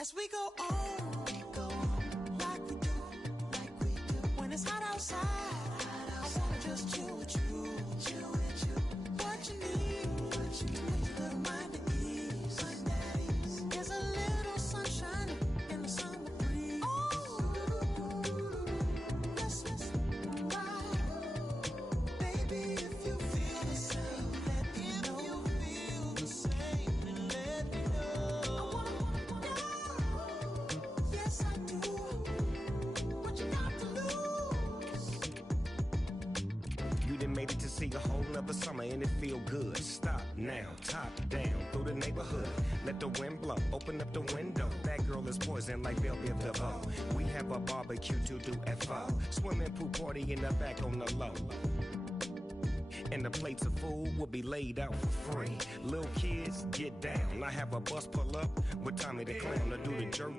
As we go on, like we do, when it's hot outside, I wanna just chill with you, what you need, a little mind at ease, there's a little sunshine in the summer breeze, yes, right, baby, if you feel the same, let me know, yes, I do. What you got to lose? You done made it to see a whole nother summer and it feel good. Stop now, top down, through the neighborhood. Let the wind blow, open up the window. That girl is poison like Velvet DeVoe. We have a barbecue to do at 4. Swimming pool party in the back on the low. And the plates of food will be laid out for free. Little kids, get down. I have a bus pull up with Tommy the Clown to do the jerk.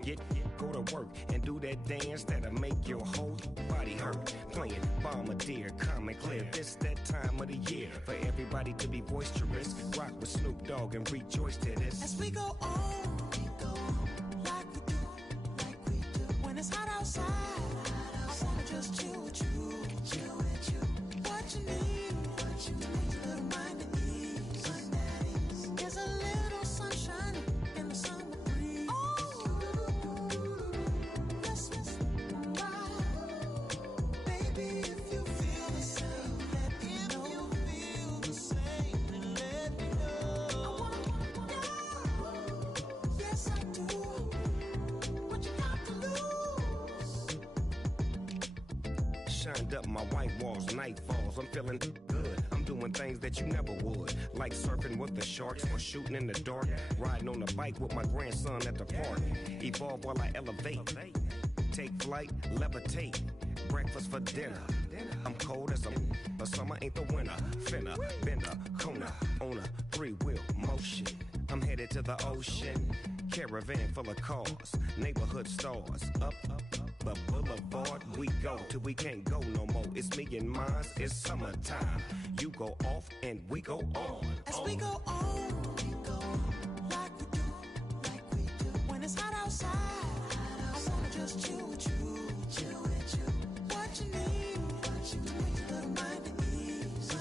Go to work and do that dance that'll make your whole body hurt. Playing Bombardier, calm and clear. This that time of the year for everybody to be boisterous. Rock with Snoop Dogg and rejoice to this. As we go on, like we do, when it's hot outside, I wanna just chill with you, what you need, a little mind at ease, there's a little sunshine in the summer breeze, yes, right, baby, if you feel the same, let me know, yes, I do. What you got to lose? Shined up my white walls, night falls. I'm feeling good. I'm doing things that you never would, like surfing with the sharks or shooting in the dark. Riding on a bike with my grandson at the park. Evolve while I elevate. Take flight, levitate. Breakfast for dinner. I'm cold as a summer ain't the winter. Finna, bend a corner on a 3-wheel motion. I'm headed to the ocean. Caravan full of cars, neighborhood stars. Up the boulevard we go till we can't go no more. It's me and mine, it's summertime. You go off and we go on. As we go on, like we do, when it's hot outside, I wanna just chill with you, what you need, a little mind at ease,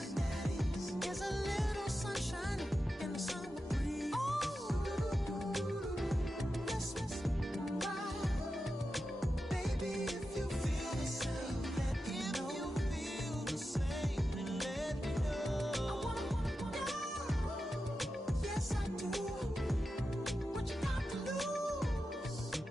there's a little sunshine in the summer breeze, yes, right, baby, if you feel the same, let me know, yes, I do. What you got to lose?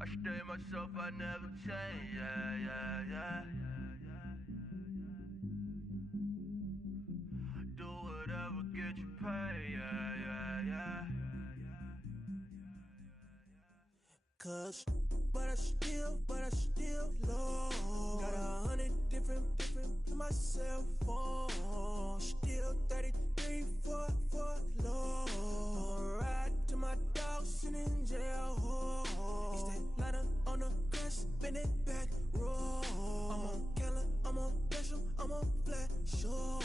I stay myself, I never change, yeah. Do whatever, get you paid, yeah. Cause, but I still low. Got 100 different in my cell phone. Still 33 for low. I'ma ride to my dog sitting in jail. It's that ladder on the grass, spin it back, roll. I'm on Keller, I'm on Bishop, I'm on Flat Shore.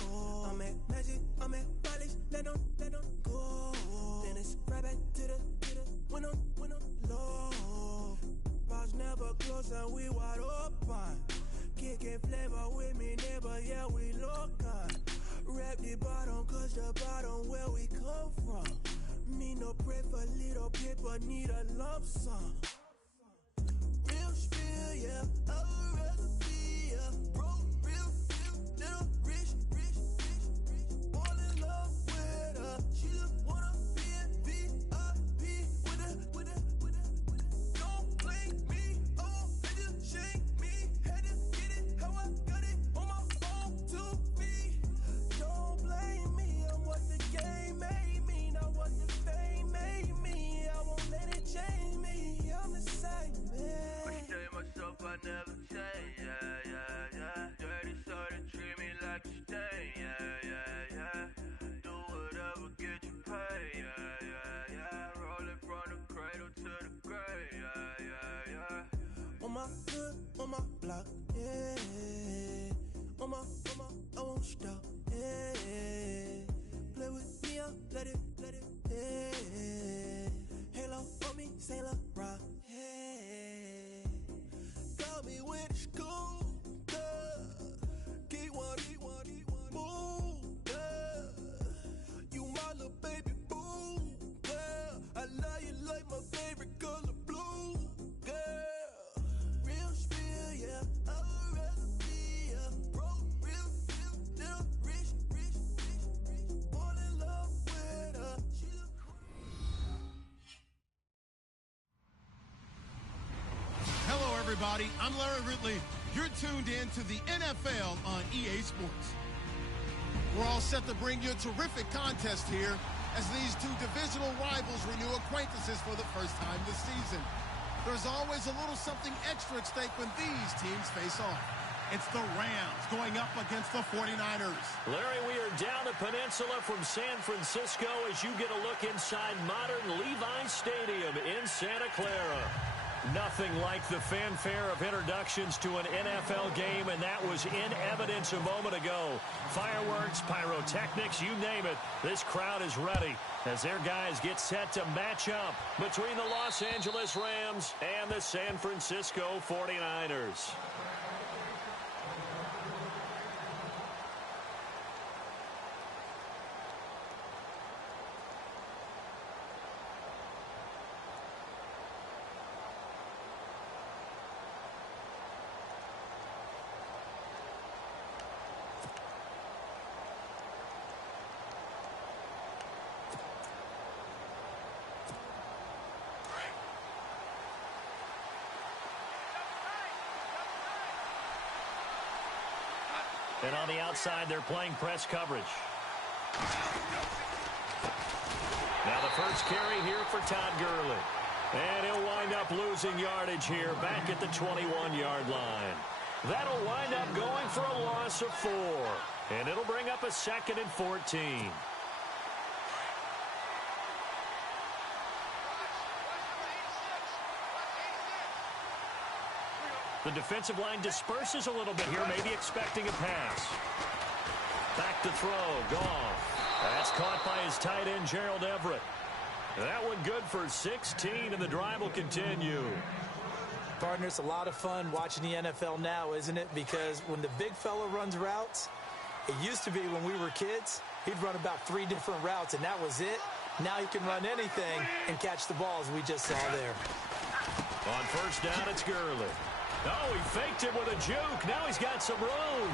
I'm at Magic, I'm at Bally's, let them go. Then it's right back to the when I'm low. Bars never close and we wide open. Kicking flavor with me, neighbor, yeah, we local. Rap the bottom, cause the bottom where we come from. Me no pray for little paper, need a lump sum. Real spill, yeah, a recipe, yeah. Broke, real, little rich. Fall in love with her, she just wanna be a VIP with a. Don't blame me, oh, they just shake me. Had to get it, how I got it on my phone to me. Don't blame me, I'm what the game made me, not what the fame made me. I won't let it change me. On my hood, on my block, yeah. On my, I won't stop, yeah. Play with me, I'll let it, yeah. Halo on me, Saint Laurent, yeah. Got me when it's cool, yeah. Keep one, move, yeah. You my little baby boo, yeah. I love you like my favorite color blue, yeah. Real spill, yeah. I'd rather be a broke, real, still rich. Fall in love with her. Hello, everybody. I'm Larry Ridley. You're tuned in to the NFL on EA Sports. We're all set to bring you a terrific contest here as these two divisional rivals renew acquaintances for the first time this season. There's always a little something extra at stake when these teams face off. It's the Rams going up against the 49ers. Larry, we are down the peninsula from San Francisco as you get a look inside modern Levi's Stadium in Santa Clara. Nothing like the fanfare of introductions to an NFL game, and that was in evidence a moment ago. Fireworks, pyrotechnics, you name it. This crowd is ready as their guys get set to match up between the Los Angeles Rams and the San Francisco 49ers. And on the outside, they're playing press coverage. Now the first carry here for Todd Gurley. And he'll wind up losing yardage here back at the 21-yard line. That'll wind up going for a loss of 4. And it'll bring up a 2nd and 14. The defensive line disperses a little bit here, maybe expecting a pass. Back to throw, Goff. That's caught by his tight end, Gerald Everett. That one good for 16, and the drive will continue. Partner, it's a lot of fun watching the NFL now, isn't it? Because when the big fella runs routes, it used to be when we were kids, he'd run about 3 different routes, and that was it. Now he can run anything and catch the ball, as we just saw there. On first down, it's Gurley. Oh, he faked it with a juke. Now he's got some room.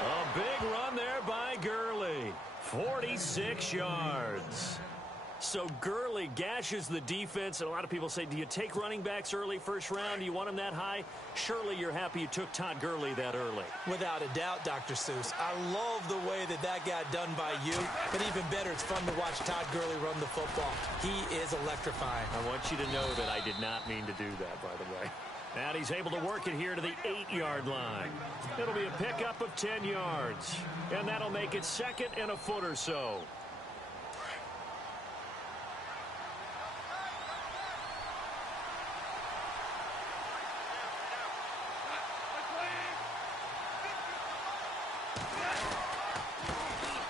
A big run there by Gurley. 46 yards. So Gurley gashes the defense, and a lot of people say, do you take running backs early first round? Do you want them that high? Surely you're happy you took Todd Gurley that early. Without a doubt, Dr. Seuss. I love the way that got done by you, but even better, it's fun to watch Todd Gurley run the football. He is electrifying. I want you to know that I did not mean to do that, by the way. And he's able to work it here to the 8-yard line. It'll be a pickup of 10 yards, and that'll make it 2nd and a foot or so.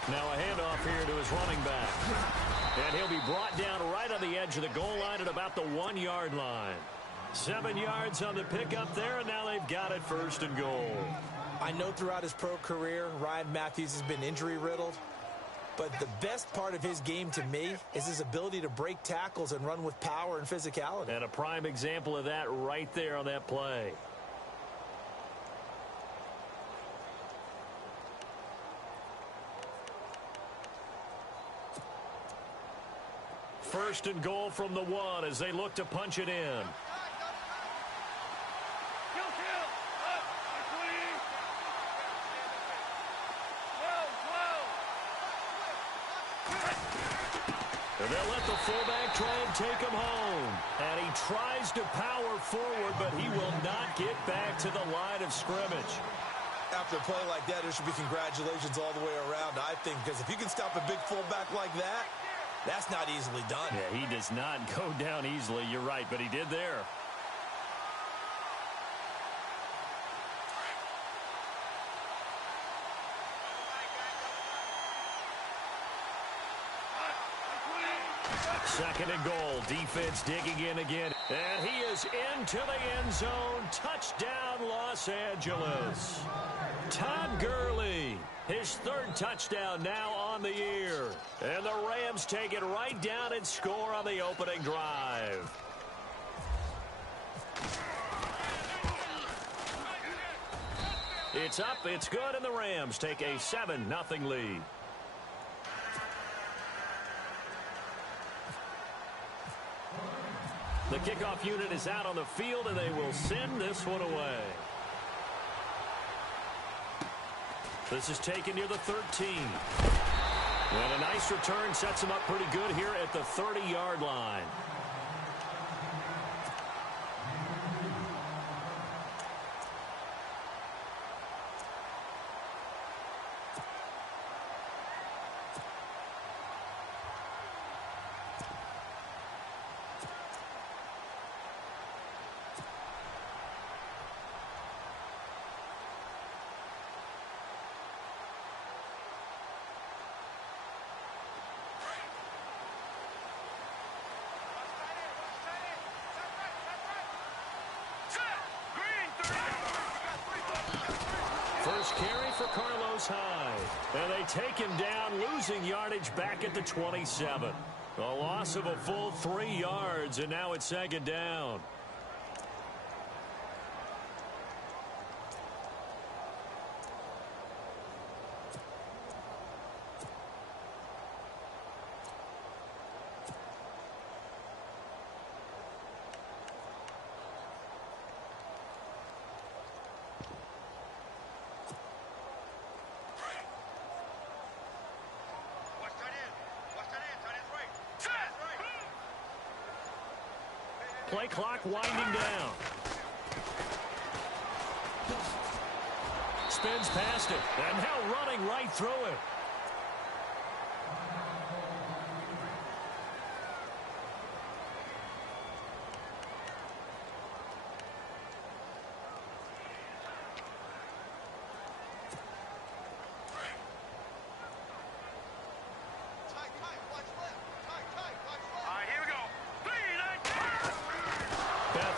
Now a handoff here to his running back. And he'll be brought down right on the edge of the goal line at about the 1-yard line. 7 yards on the pickup there, and now they've got it 1st and goal. I know throughout his pro career, Ryan Matthews has been injury-riddled. But the best part of his game to me is his ability to break tackles and run with power and physicality. And a prime example of that right there on that play. First and goal from the 1 as they look to punch it in. And they'll let the fullback try and take him home. And he tries to power forward, but he will not get back to the line of scrimmage. After a play like that, there should be congratulations all the way around, I think, because if you can stop a big fullback like that, That's not easily done. Yeah, he does not go down easily. You're right, but he did there. Second and goal. Defense digging in again. And he is into the end zone. Touchdown, Los Angeles. Todd Gurley, his third touchdown now on the year. And the Rams take it right down and score on the opening drive. It's up, it's good, and the Rams take a 7-0 lead. The kickoff unit is out on the field, and they will send this one away. This is taken near the 13. And a nice return sets him up pretty good here at the 30-yard line. First carry for Carlos Hyde. And they take him down, losing yardage back at the 27. A loss of a full 3 yards, and now it's second down. Play clock winding down. Spins past it, and now running right through it.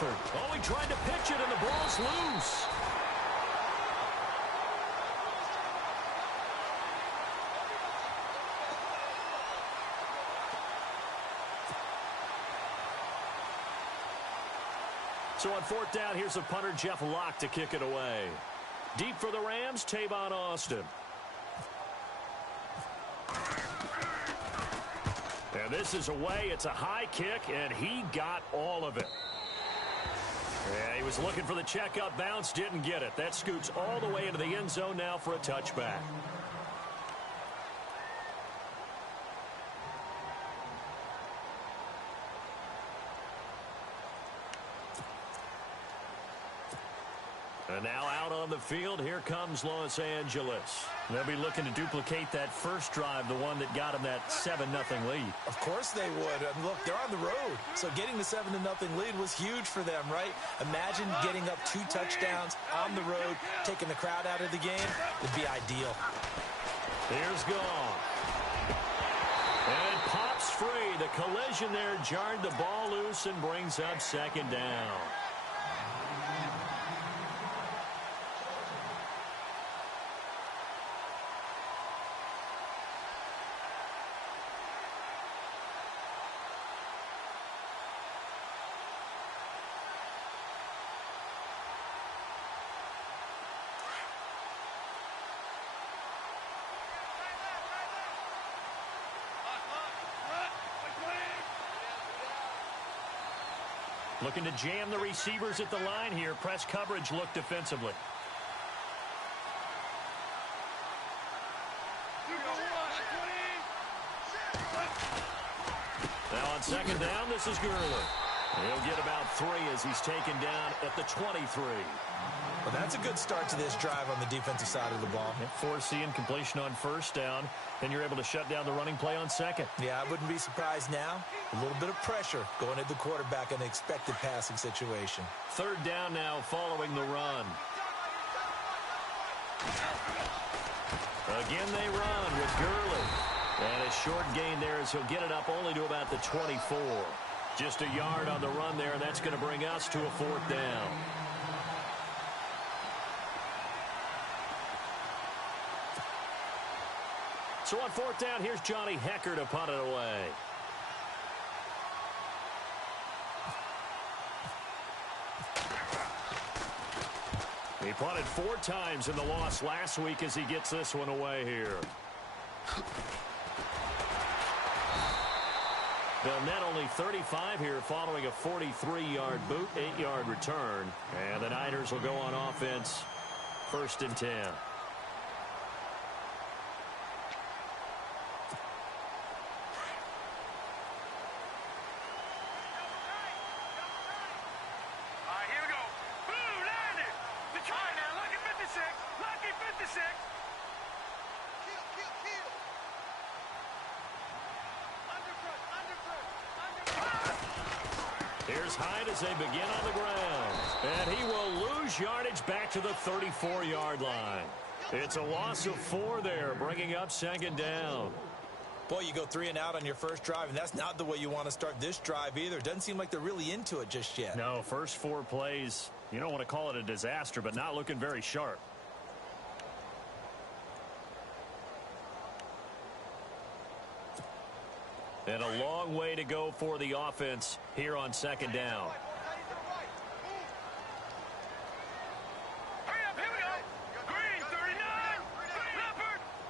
Oh, he tried to pitch it, and the ball's loose. So on fourth down, here's the punter, Jeff Locke, to kick it away. Deep for the Rams, Tavon Austin. And this is away. It's a high kick, and he got all of it. Yeah, he was looking for the checkup bounce, didn't get it. That scoots all the way into the end zone now for a touchback. And now out on the field, here comes Los Angeles. They'll be looking to duplicate that first drive, the one that got them that 7-0 lead. Of course they would. And look, they're on the road. So getting the 7-0 lead was huge for them, right? Imagine getting up 2 touchdowns on the road, taking the crowd out of the game. It'd be ideal. Here's gone. And it pops free. The collision there jarred the ball loose and brings up second down. Looking to jam the receivers at the line here. Press coverage look defensively. Now on second down, this is Gurley. He'll get about 3 as he's taken down at the 23. Well, that's a good start to this drive on the defensive side of the ball. Forcing completion on first down, and you're able to shut down the running play on second. Yeah, I wouldn't be surprised now. A little bit of pressure going at the quarterback in an expected passing situation. Third down now following the run. Again they run with Gurley. And a short gain there as he'll get it up only to about the 24. Just a yard on the run there, and that's going to bring us to a fourth down. So on fourth down, here's Johnny Hecker to punt it away. He punted 4 times in the loss last week as he gets this one away here. They'll net only 35 here following a 43-yard boot, 8-yard return. And the Niners will go on offense, 1st and 10. Here's Hyde as they begin on the ground. And he will lose yardage back to the 34-yard line. It's a loss of 4 there, bringing up 2nd down. Boy, you go 3 and out on your first drive, and that's not the way you want to start this drive either. Doesn't seem like they're really into it just yet. No, first 4 plays, you don't want to call it a disaster, but not looking very sharp. And a long way to go for the offense here on 2nd down. Hurry up, here we go. Green, 39.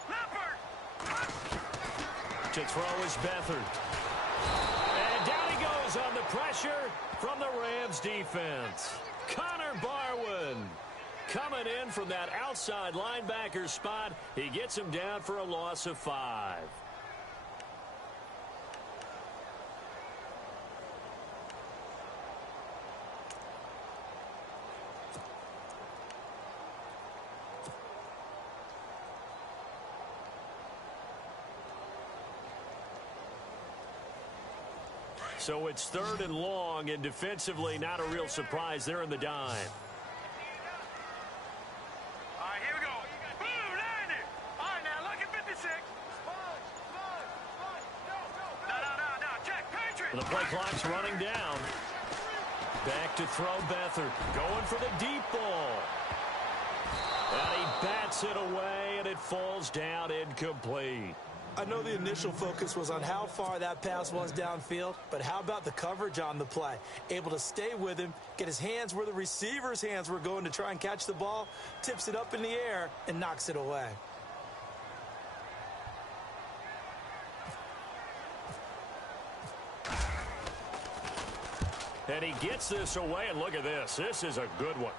Leopard. To throw is Beathard. And down he goes on the pressure from the Rams defense. Connor Barwin coming in from that outside linebacker spot. He gets him down for a loss of 5. So it's 3rd and long, and defensively not a real surprise. They're in the dime. All right, here we go. Boom, landed. All right, now look at 56. No, check, Patriot. The play clock's running down. Back to throw Beathard. Going for the deep ball. And he bats it away, and it falls down incomplete. I know the initial focus was on how far that pass was downfield, but how about the coverage on the play? Able to stay with him, get his hands where the receiver's hands were going to try and catch the ball, tips it up in the air, and knocks it away. And he gets this away, and look at this. This is a good one.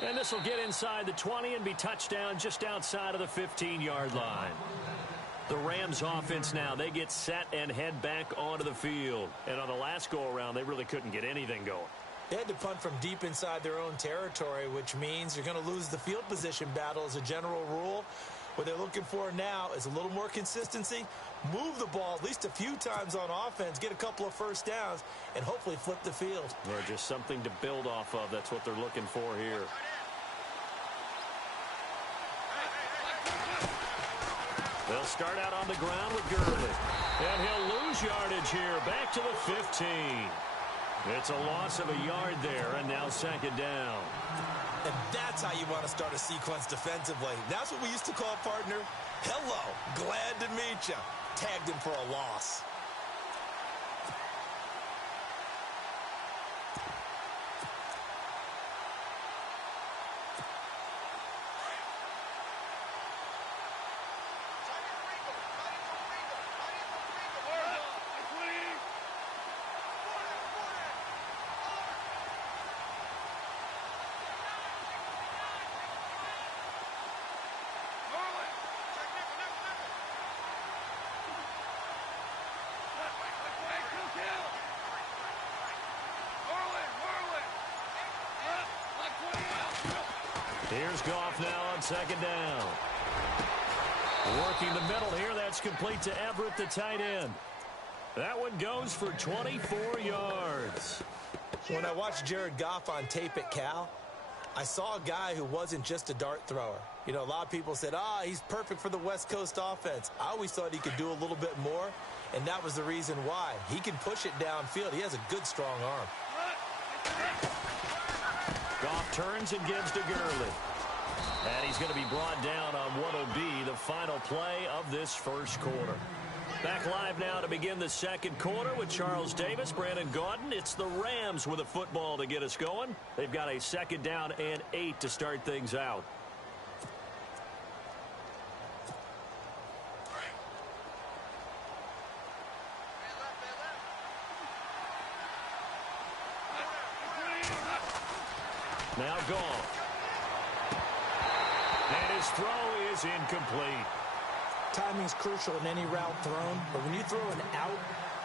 And this will get inside the 20 and be touchdown just outside of the 15-yard line. The Rams offense now, they get set and head back onto the field. And on the last go-around, they really couldn't get anything going. They had to punt from deep inside their own territory, which means you're going to lose the field position battle as a general rule. What they're looking for now is a little more consistency, move the ball at least a few times on offense, get a couple of first downs, and hopefully flip the field. Or just something to build off of. That's what they're looking for here. They'll start out on the ground with Gurley. And he'll lose yardage here, back to the 15. It's a loss of a yard there, and now 2nd down. And that's how you want to start a sequence defensively. That's what we used to call, partner, hello, glad to meet you. Tagged him for a loss. Here's Goff now on second down. Working the middle here. That's complete to Everett, the tight end. That one goes for 24 yards. When I watched Jared Goff on tape at Cal, I saw a guy who wasn't just a dart thrower. You know, a lot of people said, he's perfect for the West Coast offense. I always thought he could do a little bit more, and that was the reason why. He can push it downfield. He has a good, strong arm. Goff turns and gives to Gurley. And he's going to be brought down on what will be the final play of this first quarter. Back live now to begin the second quarter with Charles Davis, Brandon Gaudin. It's the Rams with a football to get us going. They've got a second down and 8 to start things out. Now Goff. And his throw is incomplete. Timing's crucial in any route thrown, but when you throw an out,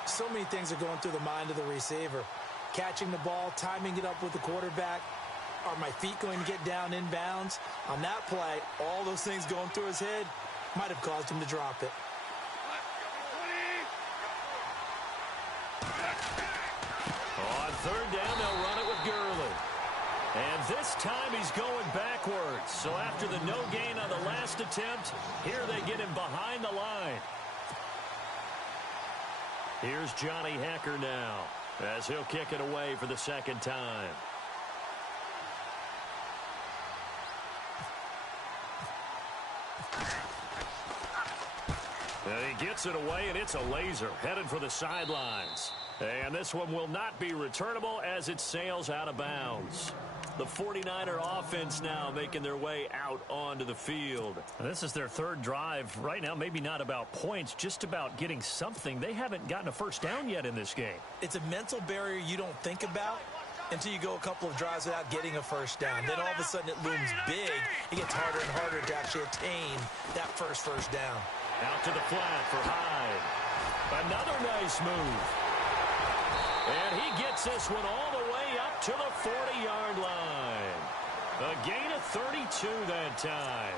so many things are going through the mind of the receiver. Catching the ball, timing it up with the quarterback. Are my feet going to get down in bounds? On that play, all those things going through his head might have caused him to drop it. On third down, they'll run it with Gurley. And this time he's going backwards. So after the no gain on the last attempt, here they get him behind the line. Here's Johnny Hecker now as he'll kick it away for the second time. And he gets it away, and it's a laser headed for the sidelines. And this one will not be returnable as it sails out of bounds. The 49er offense now making their way out onto the field. This is their third drive. Right now, maybe not about points, just about getting something. They haven't gotten a first down yet in this game. It's a mental barrier you don't think about until you go a couple of drives without getting a first down. Then all of a sudden it looms big. It gets harder and harder to actually attain that first down. Out to the flat for Hyde. Another nice move. And he gets this one all the way up to the 40-yard line. A gain of 32 that time.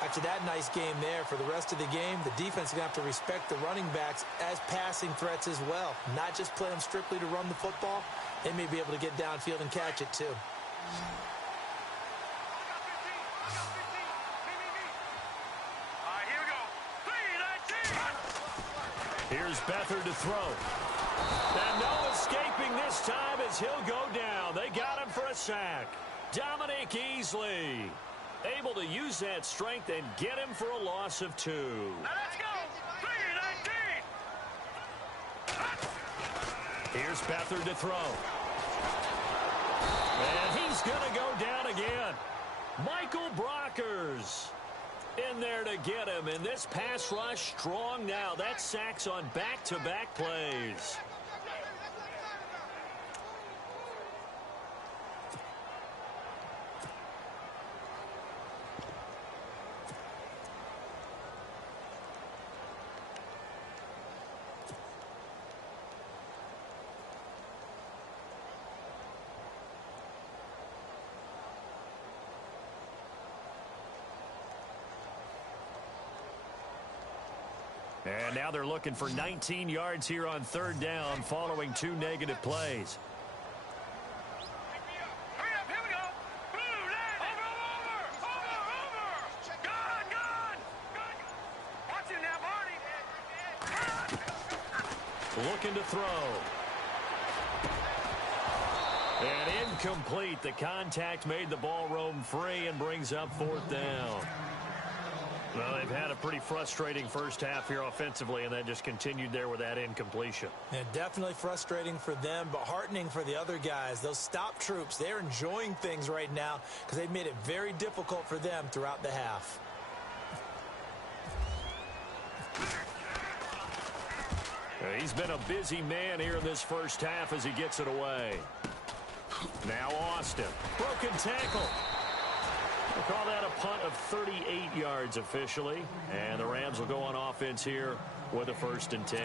After that nice game there, for the rest of the game, the defense is going to have to respect the running backs as passing threats as well. Not just play them strictly to run the football. They may be able to get downfield and catch it too. Here's Beathard to throw. And no escaping this time as he'll go down. They got him for a sack. Dominic Easley able to use that strength and get him for a loss of 2. Now let's go. 3-19. Here's Beathard to throw. And he's going to go down again. Michael Brockers in there to get him. And this pass rush strong now. That sacks on back-to-back plays. And now they're looking for 19 yards here on third down following 2 negative plays. Hurry up, here we go. Boom, over. Gone. Watch it now, Barney. Looking to throw. And incomplete. The contact made the ball roam free and brings up fourth down. Well, they've had a pretty frustrating first half here offensively, and that just continued there with that incompletion. Yeah, definitely frustrating for them, but heartening for the other guys. Those stop troops, they're enjoying things right now because they've made it very difficult for them throughout the half. He's been a busy man here in this first half as he gets it away. Now Austin. Broken tackle. We'll call that a punt of 38 yards officially. And the Rams will go on offense here with a 1st and 10.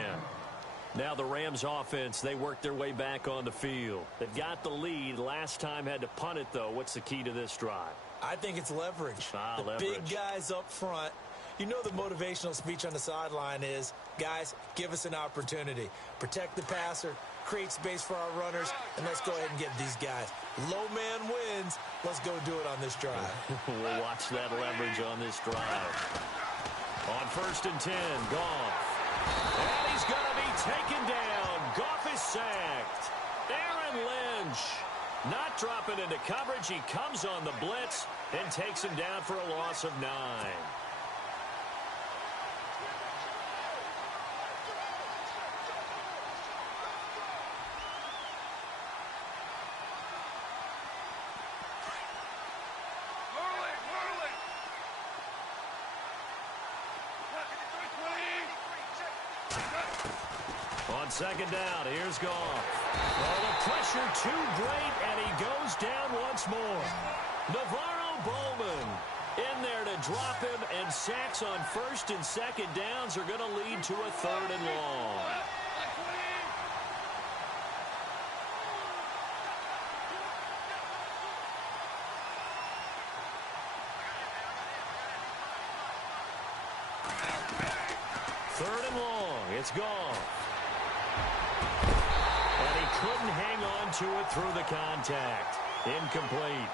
Now the Rams offense, they work their way back on the field. They've got the lead. Last time had to punt it, though. What's the key to this drive? I think it's leverage. Leverage. Big guys up front. You know the motivational speech on the sideline is, guys, give us an opportunity. Protect the passer, create space for our runners, and let's go ahead and get these guys. Low man wins. Let's go do it on this drive. We'll watch that leverage on this drive. On 1st and 10, Goff. And he's going to be taken down. Goff is sacked. Aaron Lynch not dropping into coverage. He comes on the blitz and takes him down for a loss of 9. On 2nd down, here's Goff. Oh, the pressure too great, and he goes down once more. Navarro Bowman in there to drop him, and sacks on 1st and 2nd downs are going to lead to a 3rd and long. It's gone. And he couldn't hang on to it through the contact. Incomplete.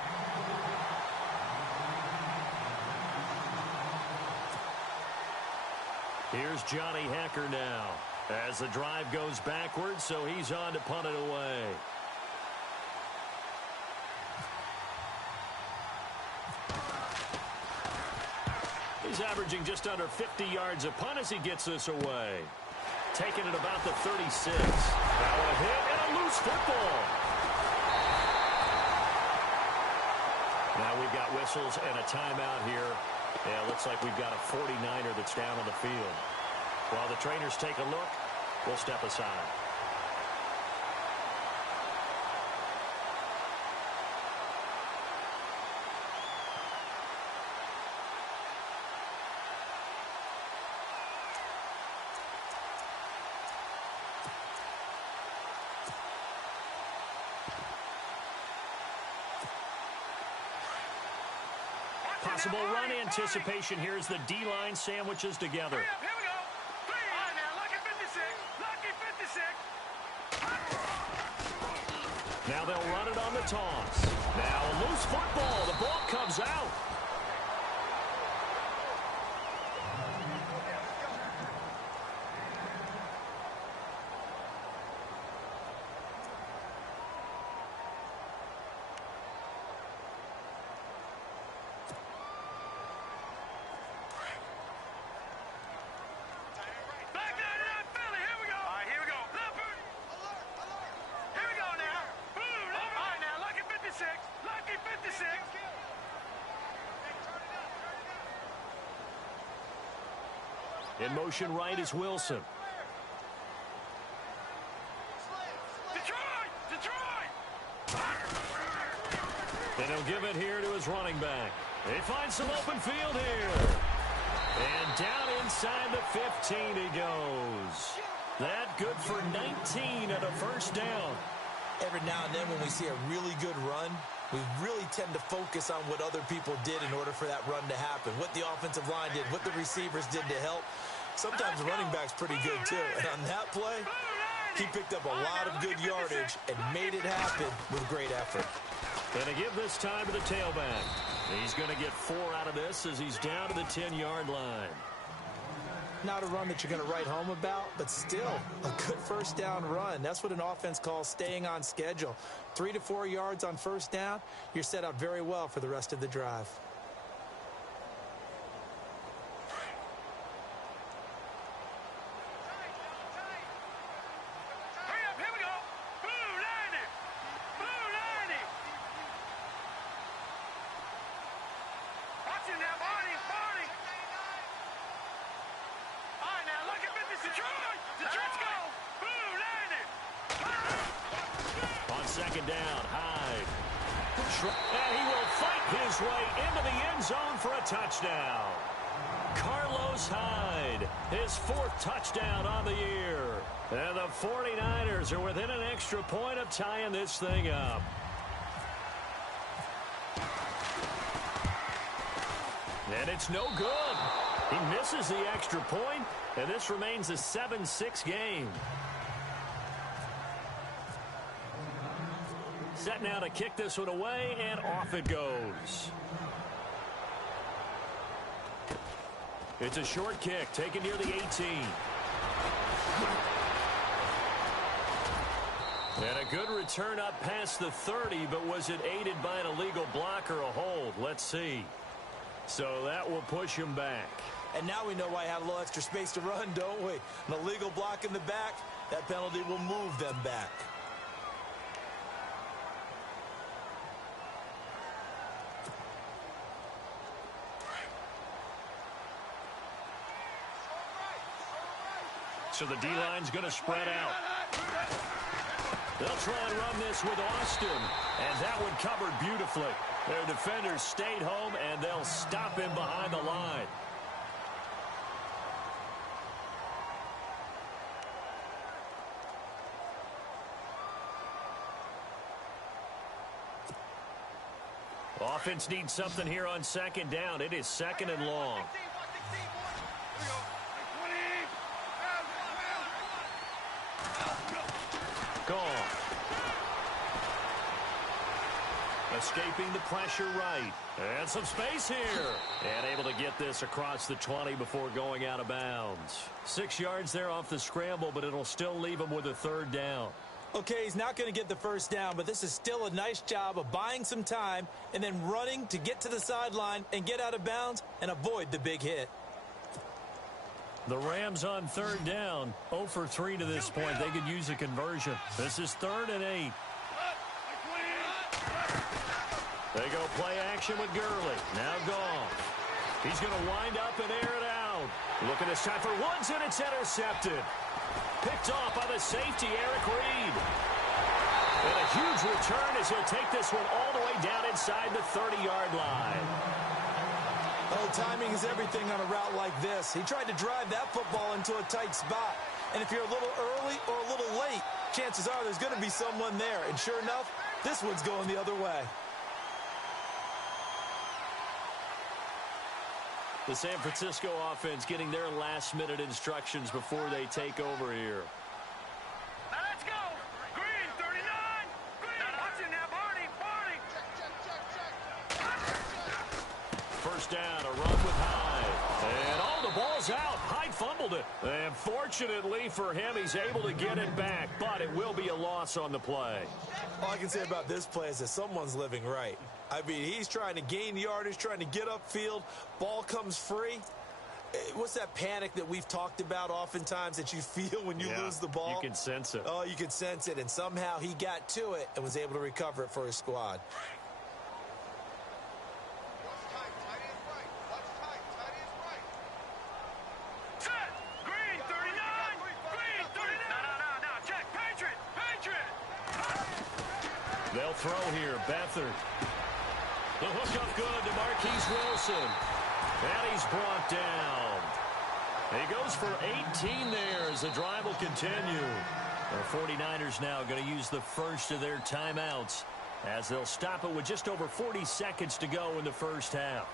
Here's Johnny Hecker now as the drive goes backwards, so he's on to punt it away. He's averaging just under 50 yards a punt as he gets this away. Taking it about the 36. Now a hit and a loose football. Now we've got whistles and a timeout here. Yeah, looks like we've got a 49er that's down on the field. While the trainers take a look, we'll step aside. Possible run anticipation here as the D-line sandwiches together. Here we go. All right, now, lucky 56. Lucky 56. Now they'll run it on the toss. Now a loose football. The ball comes out. In motion right is Wilson. Detroit! And he'll give it here to his running back. They find some open field here. And down inside the 15 he goes. That good for 19 and a first down. Every now and then when we see a really good run, we really tend to focus on what other people did in order for that run to happen. What the offensive line did, what the receivers did to help. Sometimes the running back's pretty good too. And on that play, he picked up a lot of good yardage and made it happen with great effort. Going to give this time to the tailback. He's going to get 4 out of this as he's down to the 10-yard line. Not a run that you're going to write home about, but still a good first down run. That's what an offense calls staying on schedule. 3 to 4 yards on first down, you're set up very well for the rest of the drive. Second down, Hyde. And he will fight his way into the end zone for a touchdown. Carlos Hyde, his 4th touchdown on the year. And the 49ers are within an extra point of tying this thing up. And it's no good. He misses the extra point, and this remains a 7-6 game. Set now to kick this one away, and off it goes. It's a short kick, taken near the 18. And a good return up past the 30, but was it aided by an illegal block or a hold? Let's see. So that will push him back. And now we know why he had a little extra space to run, don't we? An illegal block in the back, that penalty will move them back. So the D-line's going to spread out. They'll try and run this with Austin, and that one covered beautifully. Their defenders stayed home, and they'll stop him behind the line. Offense needs something here on second down. It is second and long. Gone. Escaping the pressure right. And some space here. And able to get this across the 20 before going out of bounds. 6 yards there off the scramble, but it'll still leave him with a third down. Okay, he's not going to get the first down, but this is still a nice job of buying some time and then running to get to the sideline and get out of bounds and avoid the big hit. The Rams on third down, 0 for 3 to this point. They could use a conversion. This is 3rd and 8. They go play action with Gurley. Now gone. He's going to wind up and air it out. Looking this time for Woods, and it's intercepted. Picked off by the safety, Eric Reed. And a huge return as he'll take this one all the way down inside the 30-yard line. Oh, timing is everything on a route like this. He tried to drive that football into a tight spot. And if you're a little early or a little late, chances are there's going to be someone there. And sure enough, this one's going the other way. The San Francisco offense getting their last-minute instructions before they take over here. Now let's go. Green, 39. Green. Watch it now, Barney. Barney. Check. First down, a run with Hyde. And the ball's out. Hyde fumbled it. And fortunately for him, he's able to get it back, but it will be a loss on the play. All I can say about this play is that someone's living right. I mean, he's trying to gain yardage, trying to get upfield. Ball comes free. What's that panic that we've talked about oftentimes that you feel when you lose the ball? You can sense it. Oh, you can sense it. And somehow he got to it and was able to recover it for his squad. They'll throw here. Beathard. The hook up good to Marquise Wilson. And he's brought down. He goes for 18 there as the drive will continue. The 49ers now going to use the first of their timeouts as they'll stop it with just over 40 seconds to go in the first half.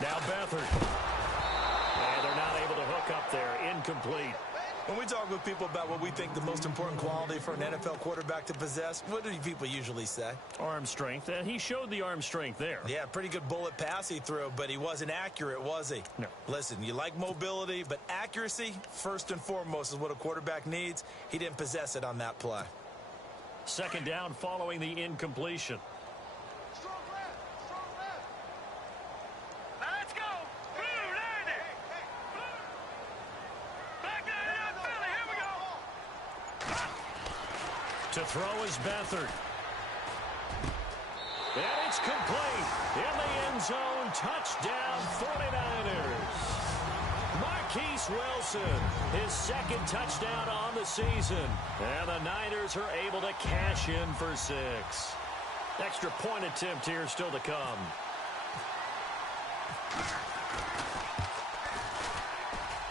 Now Beathard. And they're not able to hook up there. Incomplete. When we talk with people about what we think the most important quality for an NFL quarterback to possess, what do people usually say? Arm strength. And he showed the arm strength there. Yeah, pretty good bullet pass he threw, but he wasn't accurate, was he? No. Listen, you like mobility, but accuracy, first and foremost, is what a quarterback needs. He didn't possess it on that play. Second down following the incompletion. To throw is Beathard. And it's complete. In the end zone, touchdown 49ers. Marquise Wilson, his second touchdown on the season. And the Niners are able to cash in for 6. Extra point attempt here still to come.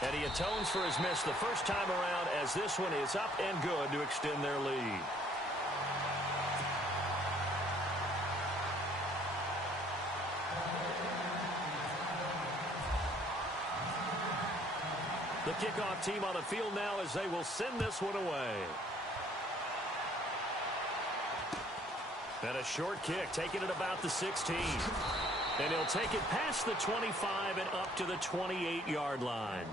And he atones for his miss the first time around as this one is up and good to extend their lead. The kickoff team on the field now as they will send this one away. And a short kick, taking it about the 16. And he'll take it past the 25 and up to the 28-yard line.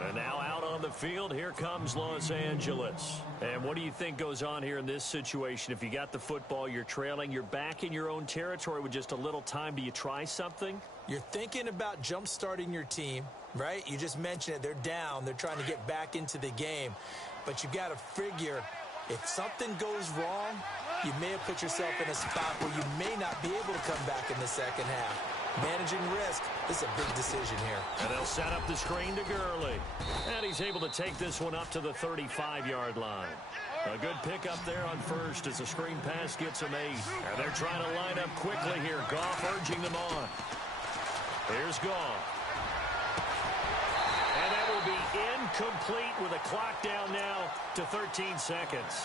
And now out on the field, here comes Los Angeles. And what do you think goes on here in this situation? If you got the football, you're trailing, you're back in your own territory with just a little time. Do you try something? You're thinking about jump-starting your team, right? You just mentioned it. They're down. They're trying to get back into the game. But you got to figure if something goes wrong, you may have put yourself in a spot where you may not be able to come back in the second half. Managing risk, this is a big decision here. And they'll set up the screen to Gurley. And he's able to take this one up to the 35-yard line. A good pickup there on first as the screen pass gets him 8. And they're trying to line up quickly here. Goff urging them on. Here's Goff. And that will be incomplete with a clock down now to 13 seconds.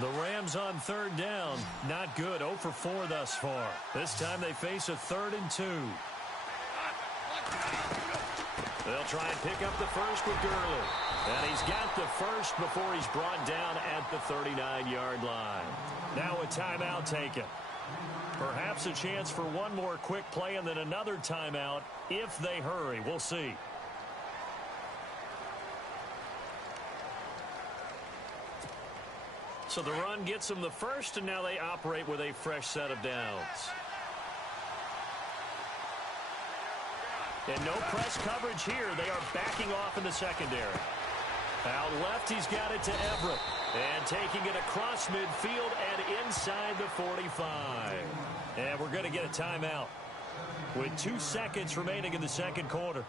The Rams on third down. Not good. 0 for 4 thus far. This time they face a 3rd and 2. They'll try and pick up the first with Gurley. And he's got the first before he's brought down at the 39-yard line. Now a timeout taken. Perhaps a chance for one more quick play and then another timeout if they hurry. We'll see. So the run gets them the first, and now they operate with a fresh set of downs. And no press coverage here. They are backing off in the secondary. Out left, he's got it to Everett. And taking it across midfield and inside the 45. And we're going to get a timeout with 2 seconds remaining in the second quarter.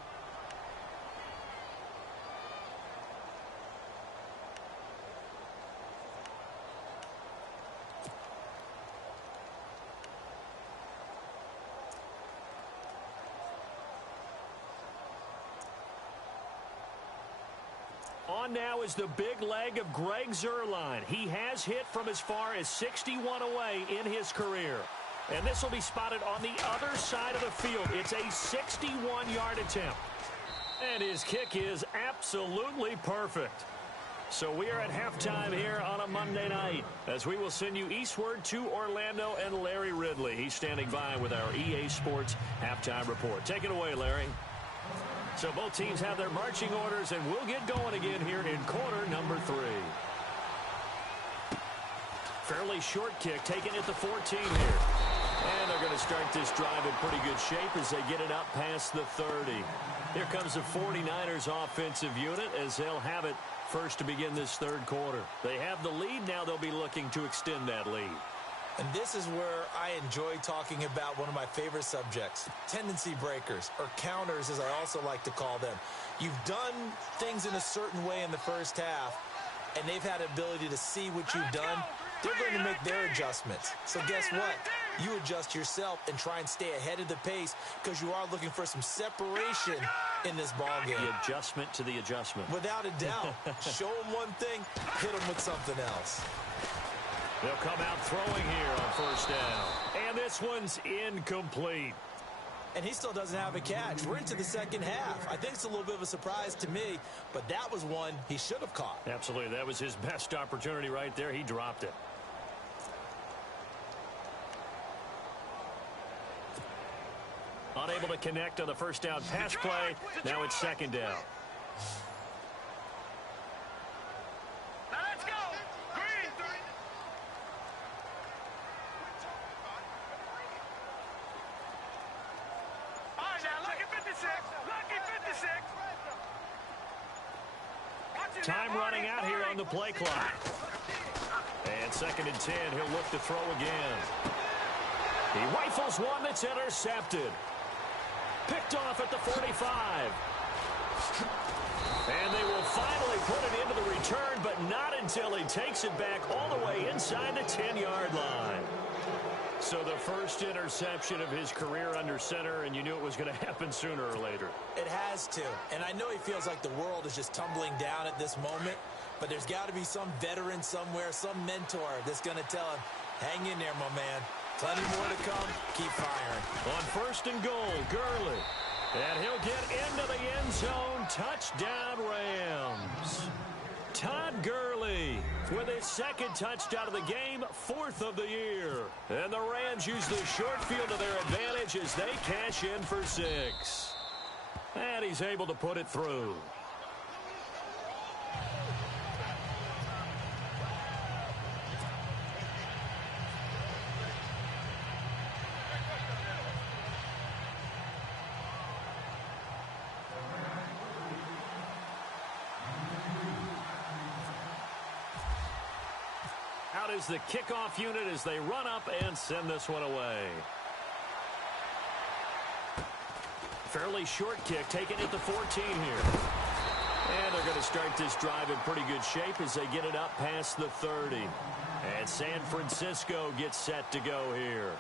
On now is the big leg of Greg Zuerlein. He has hit from as far as 61 away in his career. And this will be spotted on the other side of the field. It's a 61-yard attempt. And his kick is absolutely perfect. So we are at halftime here on a Monday night as we will send you eastward to Orlando and Larry Ridley. He's standing by with our EA Sports halftime report. Take it away, Larry. So both teams have their marching orders, and we'll get going again here in quarter number 3. Fairly short kick, taken at the 14 here. And they're going to start this drive in pretty good shape as they get it up past the 30. Here comes the 49ers offensive unit as they'll have it first to begin this third quarter. They have the lead. Now they'll be looking to extend that lead. And this is where I enjoy talking about one of my favorite subjects, tendency breakers, or counters as I also like to call them. You've done things in a certain way in the first half, and they've had the ability to see what you've done. They're going to make their adjustments. So guess what? You adjust yourself and try and stay ahead of the pace because you are looking for some separation in this ball game. The adjustment to the adjustment. Without a doubt. Show them one thing, hit them with something else. They'll come out throwing here on first down. And this one's incomplete. And he still doesn't have a catch. We're into the second half. I think it's a little bit of a surprise to me, but that was one he should have caught. Absolutely. That was his best opportunity right there. He dropped it. Unable to connect on the first down pass play. Now it's second down. Now let's go. Green. Lucky 56. Time running out here on the play clock. And 2nd and 10, he'll look to throw again. He rifles one that's intercepted. Picked off at the 45. And they will finally put it into the return, but not until he takes it back all the way inside the 10-yard line. So the first interception of his career under center, and you knew it was going to happen sooner or later. It has to. And I know he feels like the world is just tumbling down at this moment, but there's got to be some veteran somewhere, some mentor that's going to tell him, hang in there, my man. Plenty more to come. Keep firing. On 1st and goal, Gurley. And he'll get into the end zone. Touchdown, Rams. Todd Gurley with his 2nd touchdown of the game, 4th of the year. And the Rams use the short field to their advantage as they cash in for 6. And he's able to put it through. Out is the kickoff unit as they run up and send this one away. Fairly short kick, taken at the 14 here. And they're going to start this drive in pretty good shape as they get it up past the 30. And San Francisco gets set to go here.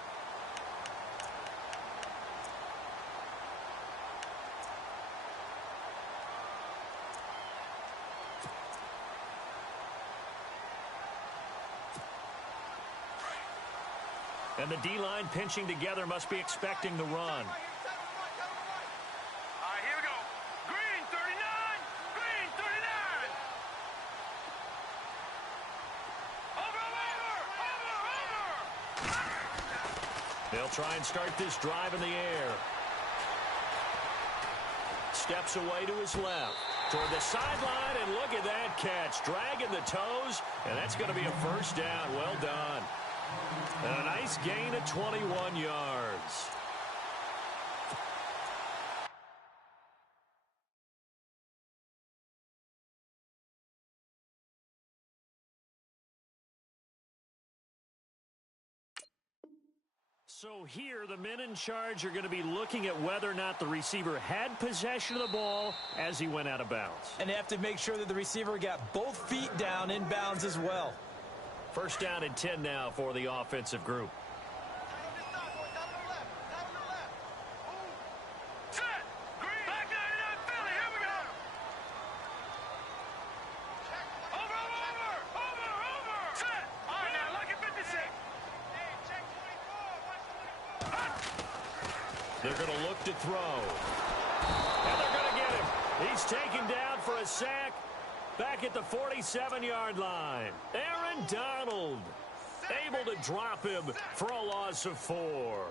And the D-line pinching together must be expecting the run. All right, here we go. Green 39. Green 39. Over. They'll try and start this drive in the air. Steps away to his left. Toward the sideline, and look at that catch. Dragging the toes, and that's going to be a 1st down. Well done. And a nice gain of 21 yards. So here, the men in charge are going to be looking at whether or not the receiver had possession of the ball as he went out of bounds. And they have to make sure that the receiver got both feet down in bounds as well. 1st down and 10 now for the offensive group. Set. Green. Back 99 Philly. Here we go. Over. Set. All right, now, lucky 56. They're going to look to throw. And they're going to get him. He's taken down for a sack. Back at the 47-yard line. Aaron Donald able to drop him for a loss of 4.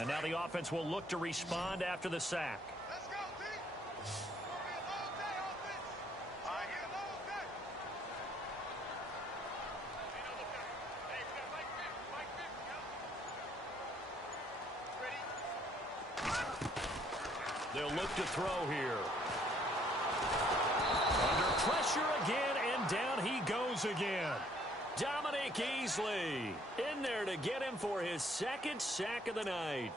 And now the offense will look to respond after the sack. Let's go, Pete. It's going to be a long day, offense. All right, here. Long day. Hey, we got Mike Vick. Ready? They'll look to throw here. Under pressure again, and down he goes again. Dominic Easley in there to get him for his 2nd sack of the night.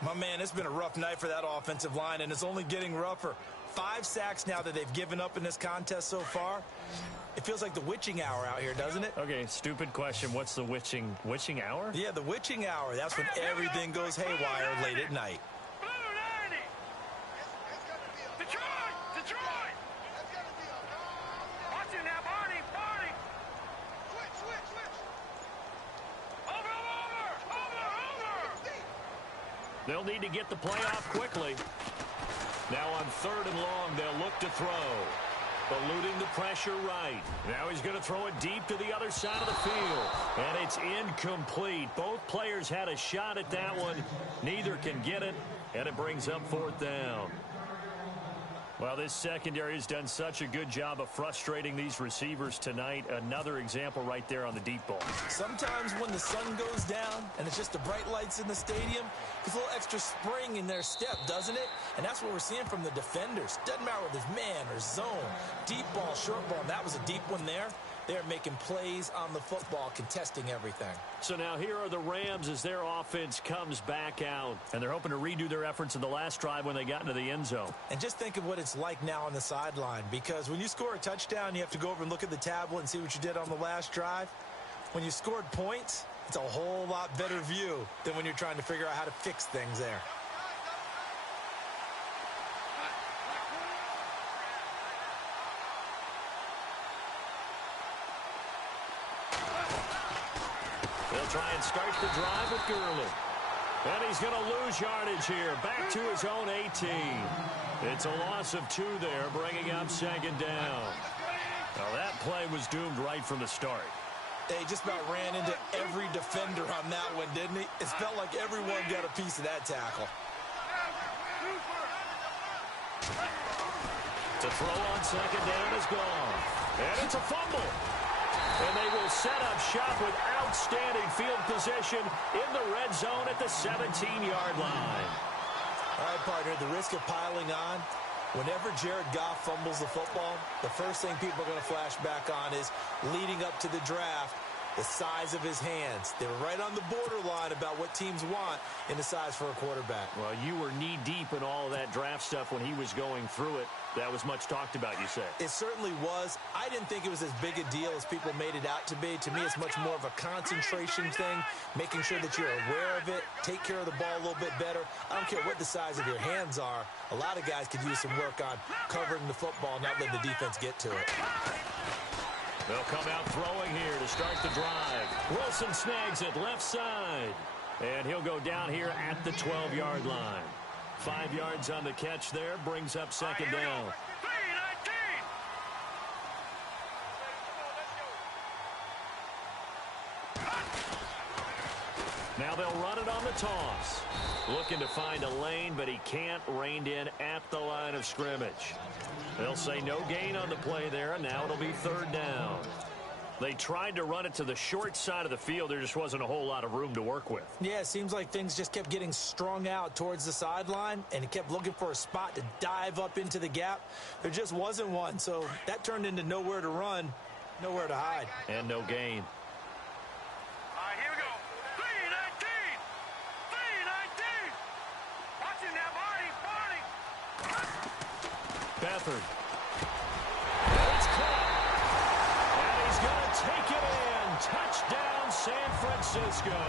My man, it's been a rough night for that offensive line, and it's only getting rougher. 5 sacks now that they've given up in this contest so far. It feels like the witching hour out here, doesn't it? Okay, stupid question. What's the witching hour? Yeah, the witching hour. That's when everything goes haywire late at night. Blue 90. It's going to be a Detroit. It's going to be a watch it now, Barney. Switch. Over. They'll need to get the play off quickly. Now on 3rd and long, they'll look to throw. eluding the pressure right. Now he's going to throw it deep to the other side of the field. And it's incomplete. Both players had a shot at that one. Neither can get it, and it brings up 4th down. Well, this secondary has done such a good job of frustrating these receivers tonight. Another example right there on the deep ball. Sometimes when the sun goes down and it's just the bright lights in the stadium, there's a little extra spring in their step, doesn't it? And that's what we're seeing from the defenders. Doesn't matter whether it's man or zone, deep ball, short ball. And that was a deep one there. They're making plays on the football, contesting everything. So now here are the Rams as their offense comes back out. And they're hoping to redo their efforts in the last drive when they got into the end zone. And just think of what it's like now on the sideline. Because when you score a touchdown, you have to go over and look at the tablet and see what you did on the last drive. When you scored points, it's a whole lot better view than when you're trying to figure out how to fix things there. They'll try and start the drive with Gurley. And he's going to lose yardage here. Back to his own 18. It's a loss of 2 there, bringing up 2nd down. Well, that play was doomed right from the start. They just about ran into every defender on that one, didn't he? It felt like everyone got a piece of that tackle. To throw on 2nd down is gone. And it's a fumble. And they will set up shop with outstanding field position in the red zone at the 17-yard line. All right, partner, the risk of piling on. Whenever Jared Goff fumbles the football, the first thing people are going to flash back on is leading up to the draft, the size of his hands. They were right on the borderline about what teams want in the size for a quarterback. Well, you were knee-deep in all of that draft stuff when he was going through it. That was much talked about, you say. It certainly was. I didn't think it was as big a deal as people made it out to be. To me, it's much more of a concentration thing, making sure that you're aware of it, take care of the ball a little bit better. I don't care what the size of your hands are. A lot of guys could use some work on covering the football, not letting the defense get to it. They'll come out throwing here to start the drive. Wilson snags it left side. And he'll go down here at the 12-yard line. 5 yards on the catch there, brings up 2nd down. Now they'll run it on the toss. Looking to find a lane, but he can't. Reined in at the line of scrimmage. They'll say no gain on the play there, and now it'll be 3rd down. They tried to run it to the short side of the field. There just wasn't a whole lot of room to work with. Yeah, it seems like things just kept getting strung out towards the sideline, and he kept looking for a spot to dive up into the gap. There just wasn't one, so that turned into nowhere to run, nowhere to hide. And no gain. All right, here we go. 319! 319! Watching that body. Beathard. It's caught. And he's going to take it in. Touchdown, San Francisco.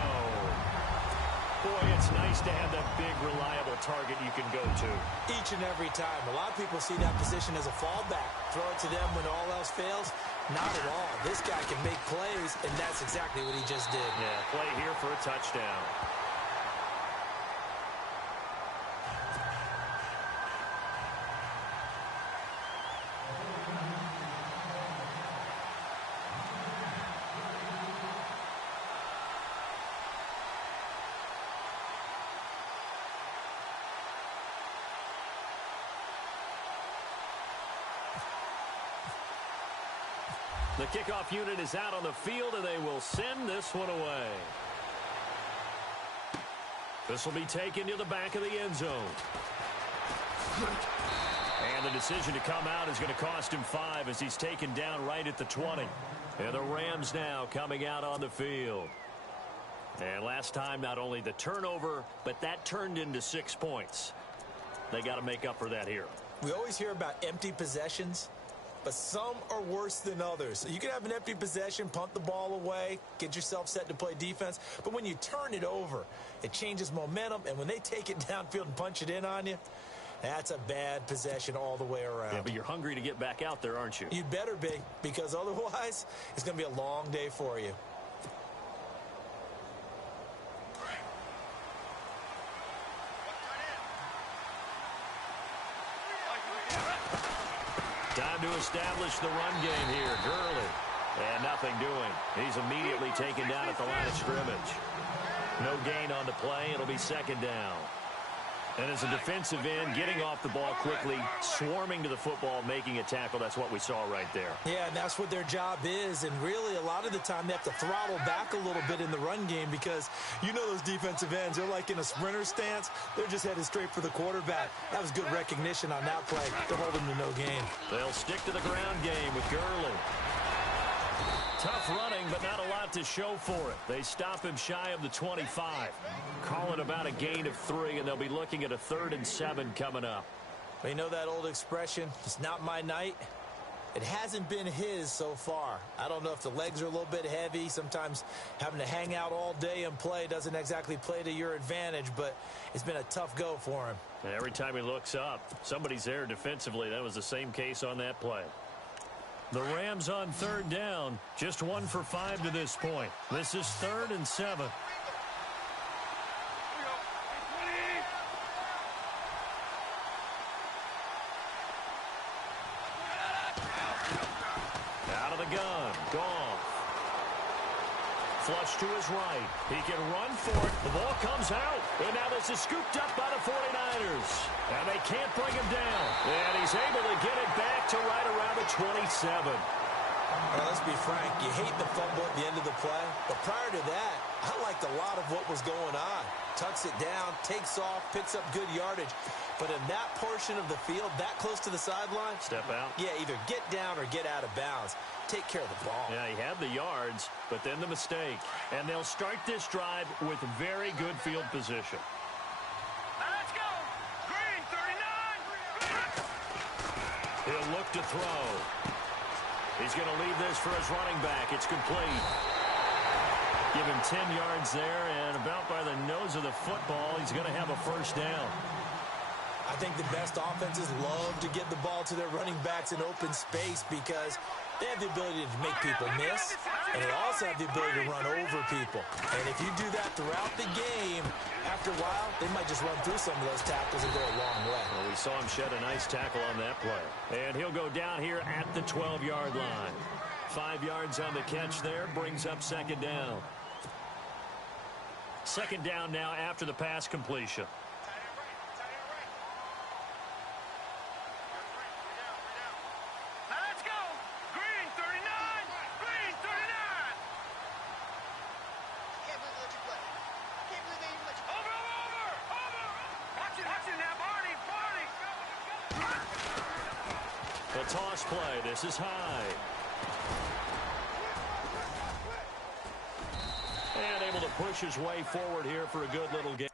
Boy, it's nice to have that big, reliable target you can go to. Each and every time. A lot of people see that position as a fallback. Throw it to them when all else fails. Not at all. This guy can make plays, and that's exactly what he just did. Yeah, play here for a touchdown. The kickoff unit is out on the field, and they will send this one away. This will be taken to the back of the end zone. And the decision to come out is going to cost him 5 as he's taken down right at the 20. And the Rams now coming out on the field. And last time, not only the turnover, but that turned into 6 points. They got to make up for that here. We always hear about empty possessions, but some are worse than others. So you can have an empty possession, punt the ball away, get yourself set to play defense. But when you turn it over, it changes momentum. And when they take it downfield and punch it in on you, that's a bad possession all the way around. Yeah, but you're hungry to get back out there, aren't you? You'd better be, because otherwise it's going to be a long day for you. Time to establish the run game here. Gurley. And nothing doing. He's immediately taken down at the line of scrimmage. No gain on the play. It'll be second down. And as a defensive end, getting off the ball quickly, swarming to the football, making a tackle, that's what we saw right there. Yeah, and that's what their job is. And really, a lot of the time, they have to throttle back a little bit in the run game because you know those defensive ends, they're like in a sprinter stance. They're just headed straight for the quarterback. That was good recognition on that play to hold them to no gain. They'll stick to the ground game with Gurley. Tough running, but not a lot to show for it. They stop him shy of the 25. Call it about a gain of 3, and they'll be looking at a 3rd and 7 coming up. You know that old expression, it's not my night? It hasn't been his so far. I don't know if the legs are a little bit heavy. Sometimes having to hang out all day and play doesn't exactly play to your advantage, but it's been a tough go for him. And every time he looks up, somebody's there defensively. That was the same case on that play. The Rams on 3rd down, just 1 for 5 to this point. This is 3rd and 7. Out of the gun, Goff. Flush to his right. He can run for it. The ball comes out. And now this is scooped up by the 49ers. And they can't bring him down. And he's able to get it back to right around the 27. Well, let's be frank. You hate the fumble at the end of the play. But prior to that, I liked a lot of what was going on. Tucks it down, takes off, picks up good yardage. But in that portion of the field, that close to the sideline. Step out. Yeah, either get down or get out of bounds. Take care of the ball. Yeah, he had the yards, but then the mistake. And they'll start this drive with very good field position. Let's go. Green, 39. He'll look to throw. He's going to leave this for his running back. It's complete. Give him 10 yards there, and about by the nose of the football, he's going to have a first down. I think the best offenses love to get the ball to their running backs in open space because they have the ability to make people miss, and they also have the ability to run over people. And if you do that throughout the game, after a while, they might just run through some of those tackles and go a long way. Well, we saw him shed a nice tackle on that play. And he'll go down here at the 12-yard line. 5 yards on the catch there, brings up second down. Second down now after the pass completion. Let's go. Green, 39. Green, 39. Can't believe they let you play. Can't believe they even let you play. Over. Watch it now, Barney. The toss play. This is high. And able to push his way forward here for a good little game.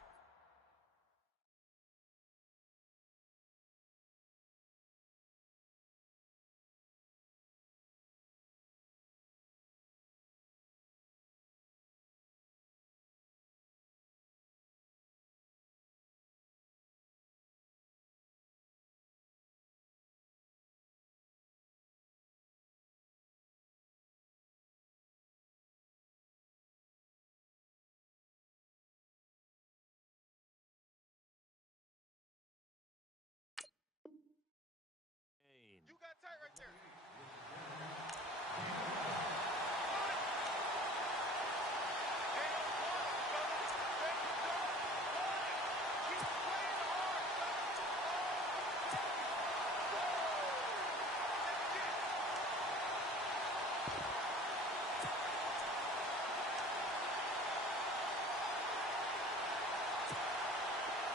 You got tight right there.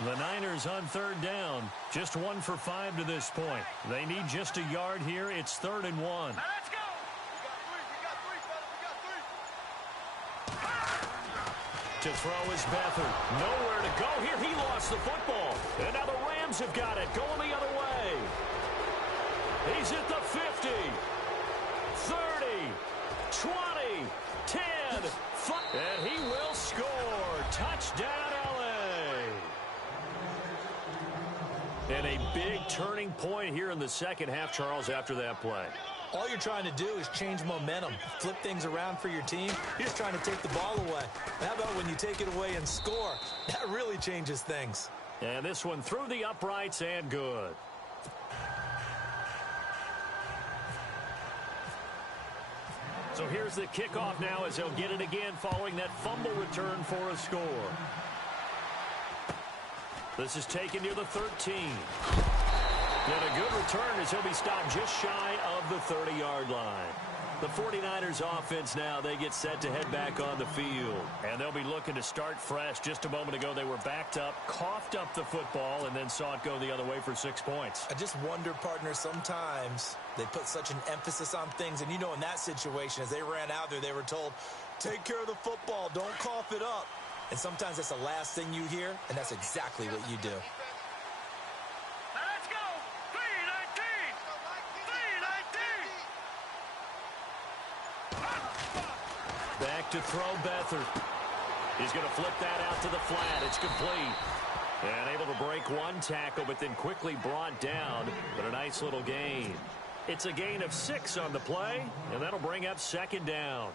The Niners on third down. Just 1 for 5 to this point. They need just a yard here. It's 3rd and 1. Let's go. We got three, fellas. To throw is Beathard. Nowhere to go here. He lost the football. And now the Rams have got it. Going the other way. He's at the 50. 30. 20. 10. 5. And he will score. Touchdown, L.A. And a big turning point here in the second half, Charles, after that play. All you're trying to do is change momentum, flip things around for your team. You're just trying to take the ball away. How about when you take it away and score? That really changes things. And this one through the uprights and good. So here's the kickoff now as he'll get it again following that fumble return for a score. This is taken near the 13. And a good return as he'll be stopped just shy of the 30-yard line. The 49ers offense now, they get set to head back on the field. And they'll be looking to start fresh. Just a moment ago, they were backed up, coughed up the football, and then saw it go the other way for 6 points. I just wonder, partner, sometimes they put such an emphasis on things. And, you know, in that situation, as they ran out there, they were told, take care of the football, don't cough it up. And sometimes that's the last thing you hear, and that's exactly what you do. Let's go! 319! 319! Back to throw Beathard. He's going to flip that out to the flat. It's complete. And able to break one tackle, but then quickly brought down. But a nice little gain. It's a gain of 6 on the play, and that'll bring up second down.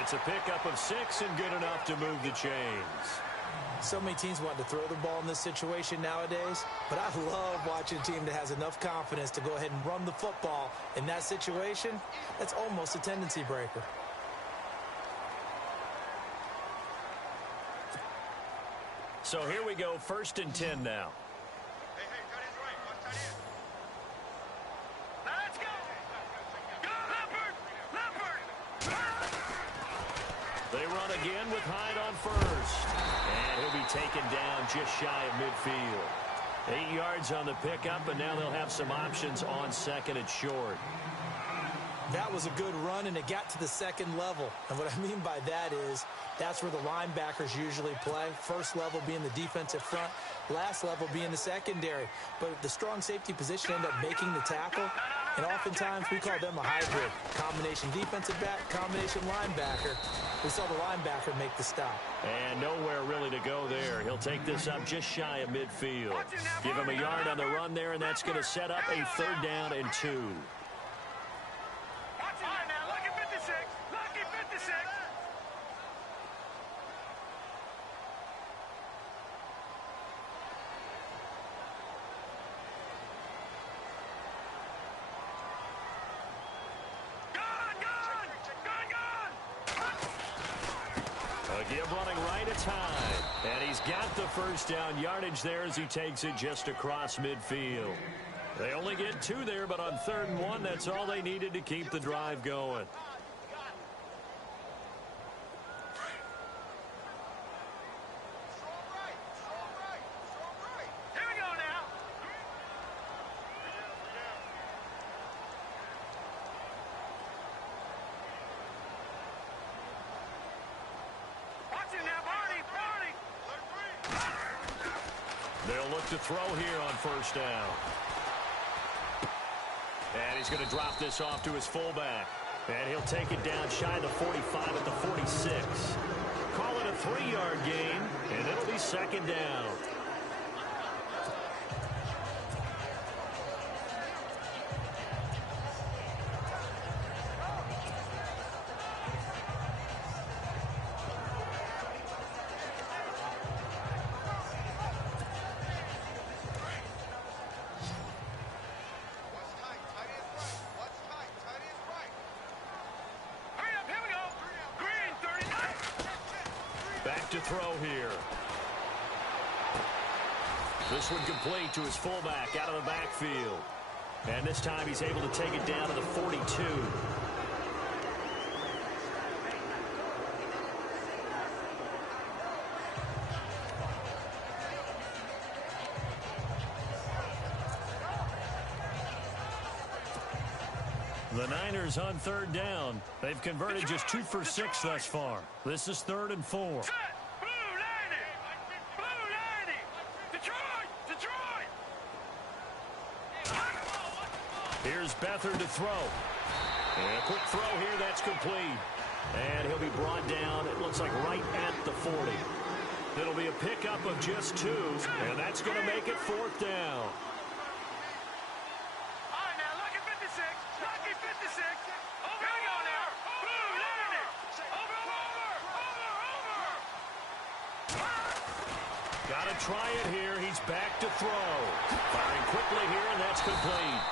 It's a pickup of 6 and good enough to move the chains. So many teams want to throw the ball in this situation nowadays, but I love watching a team that has enough confidence to go ahead and run the football. In that situation, that's almost a tendency breaker. So here we go, 1st and 10 now. They run again with Hyde on first. And he'll be taken down just shy of midfield. 8 yards on the pickup, and now they'll have some options on second and short. That was a good run, and it got to the second level. And what I mean by that is that's where the linebackers usually play. First level being the defensive front, last level being the secondary. But the strong safety position ended up making the tackle. And oftentimes we call them a hybrid. Combination defensive back, combination linebacker. We saw the linebacker make the stop. And nowhere really to go there. He'll take this up just shy of midfield. Give him a yard on the run there, and that's going to set up a 3rd down and 2. Give running right at time. And he's got the 1st down yardage there as he takes it just across midfield. They only get 2 there, but on 3rd and 1, that's all they needed to keep the drive going. They'll look to throw here on 1st down. And he's going to drop this off to his fullback. And he'll take it down shy of the 45 at the 46. Call it a 3-yard gain, and it'll be 2nd down. Back to throw here. This one complete to his fullback out of the backfield. And this time he's able to take it down to the 42. The Niners on 3rd down. They've converted just 2 for 6 thus far. This is 3rd and 4. Blue 90! Blue 90! Detroit! Detroit! Here's Beathard to throw. And a quick throw here, that's complete. And he'll be brought down, it looks like right at the 40. It'll be a pickup of just 2, and that's going to make it 4th down. going to try it here. He's back to throw. Firing quickly here, and that's complete.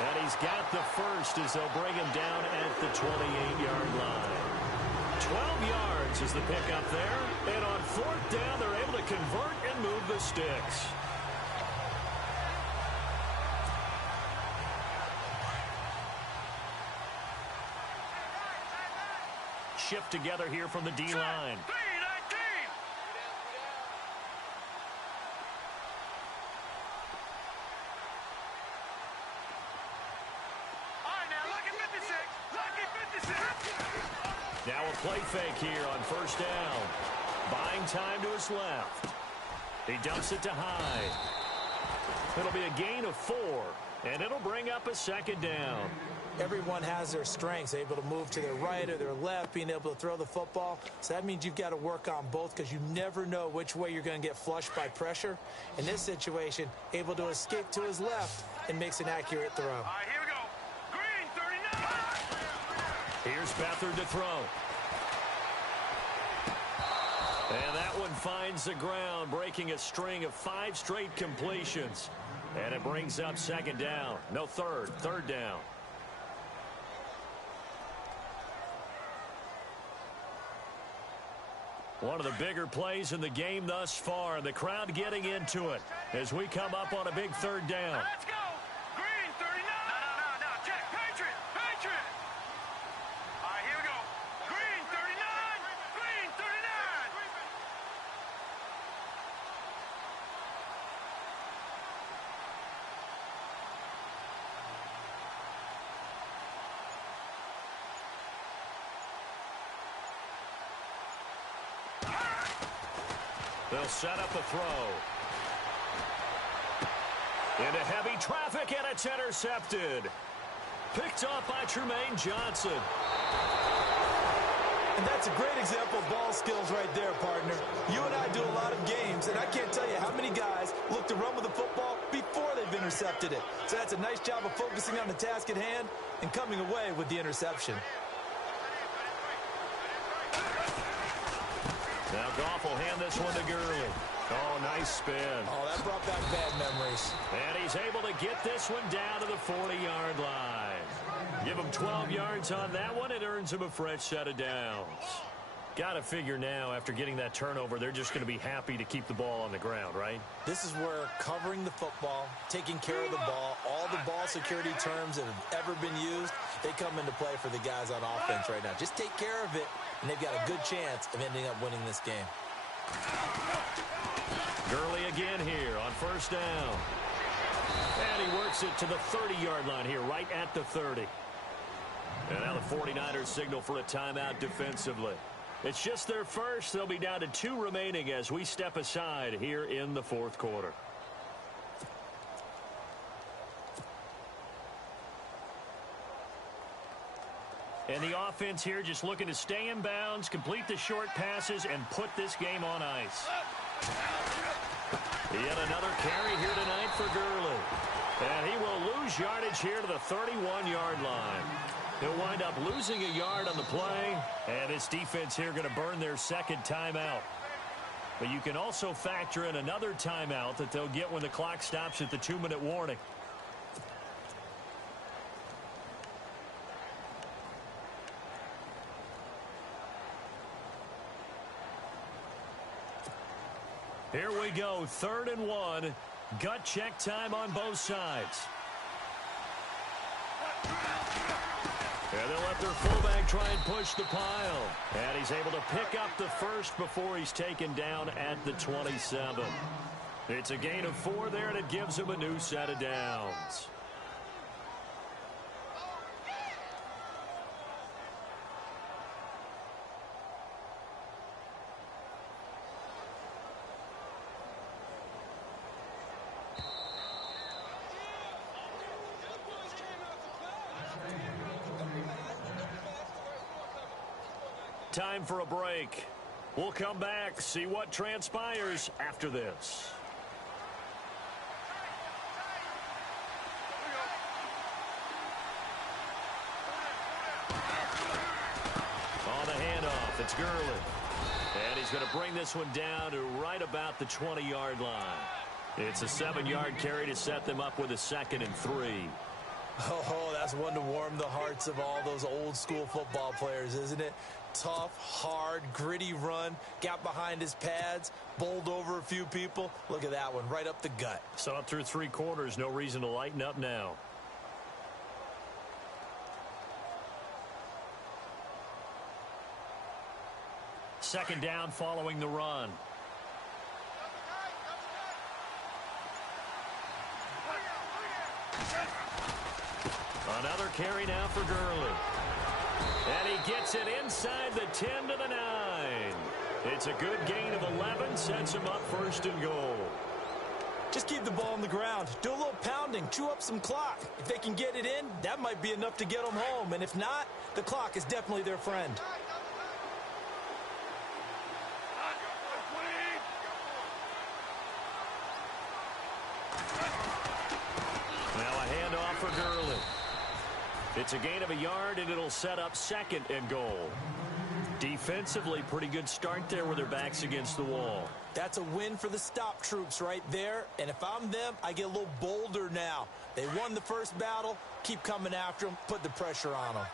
And he's got the first as they'll bring him down at the 28-yard line. 12 yards is the pickup there. And on fourth down, they're able to convert and move the sticks. Shift together here from the D-line. Now a play fake here on first down. Buying time to his left. He dumps it to Hyde. It'll be a gain of 4, and it'll bring up a second down. Everyone has their strengths, able to move to their right or their left, being able to throw the football. So that means you've got to work on both because you never know which way you're going to get flushed by pressure. In this situation, able to escape to his left and makes an accurate throw. All right, here we go. Green, 39. Here's Beathard to throw. And that one finds the ground, breaking a string of 5 straight completions. And it brings up second down. No, third down. One of the bigger plays in the game thus far. The crowd getting into it as we come up on a big third down. Let's go. Green, 39. No. Check. Patriot. All right, here we go. Green, 39. Green, 39. They'll set up the throw. Into heavy traffic, and it's intercepted. Picked off by Tremaine Johnson. And that's a great example of ball skills right there, partner. You and I do a lot of games, and I can't tell you how many guys look to run with the football before they've intercepted it. So that's a nice job of focusing on the task at hand and coming away with the interception. Now Goff will hand this one to Gurley. Oh, nice spin. Oh, that brought back bad memories. And he's able to get this one down to the 40-yard line. Give him 12 yards on that one. It earns him a fresh set of downs. Got to figure now, after getting that turnover, they're just going to be happy to keep the ball on the ground, right? This is where covering the football, taking care of the ball, all the ball security terms that have ever been used, they come into play for the guys on offense right now. Just take care of it, and they've got a good chance of ending up winning this game. Gurley again here on first down. And he works it to the 30-yard line here, right at the 30. And now the 49ers signal for a timeout defensively. It's just their first. They'll be down to 2 remaining as we step aside here in the fourth quarter. And the offense here just looking to stay in bounds, complete the short passes, and put this game on ice. Yet another carry here tonight for Gurley. And he will lose yardage here to the 31-yard line. He'll wind up losing a yard on the play, and this defense here going to burn their second timeout. But you can also factor in another timeout that they'll get when the clock stops at the 2-minute warning. Here we go, 3rd and 1. Gut check time on both sides. And they'll let their fullback try and push the pile. And he's able to pick up the first before he's taken down at the 27. It's a gain of 4 there, and it gives him a new set of downs. Time for a break. We'll come back, see what transpires after this. On the handoff, it's Gurley. And he's going to bring this one down to right about the 20-yard line. It's a 7-yard carry to set them up with a 2nd and 3. Oh, that's one to warm the hearts of all those old-school football players, isn't it? Tough, hard, gritty run, got behind his pads, bowled over a few people. Look at that one, right up the gut. So up through 3 quarters, no reason to lighten up now. Second down following the run. Another carry now for Gurley. And he gets it inside the 10 to the 9. It's a good gain of 11, sets him up 1st and goal. Just keep the ball on the ground. Do a little pounding, chew up some clock. If they can get it in, that might be enough to get them home. And if not, the clock is definitely their friend. Now a handoff for Gurley. It's a gain of a yard, and it'll set up 2nd and goal. Defensively, pretty good start there with their backs against the wall. That's a win for the stop troops right there. And if I'm them, I get a little bolder now. They won the first battle. Keep coming after them. Put the pressure on them.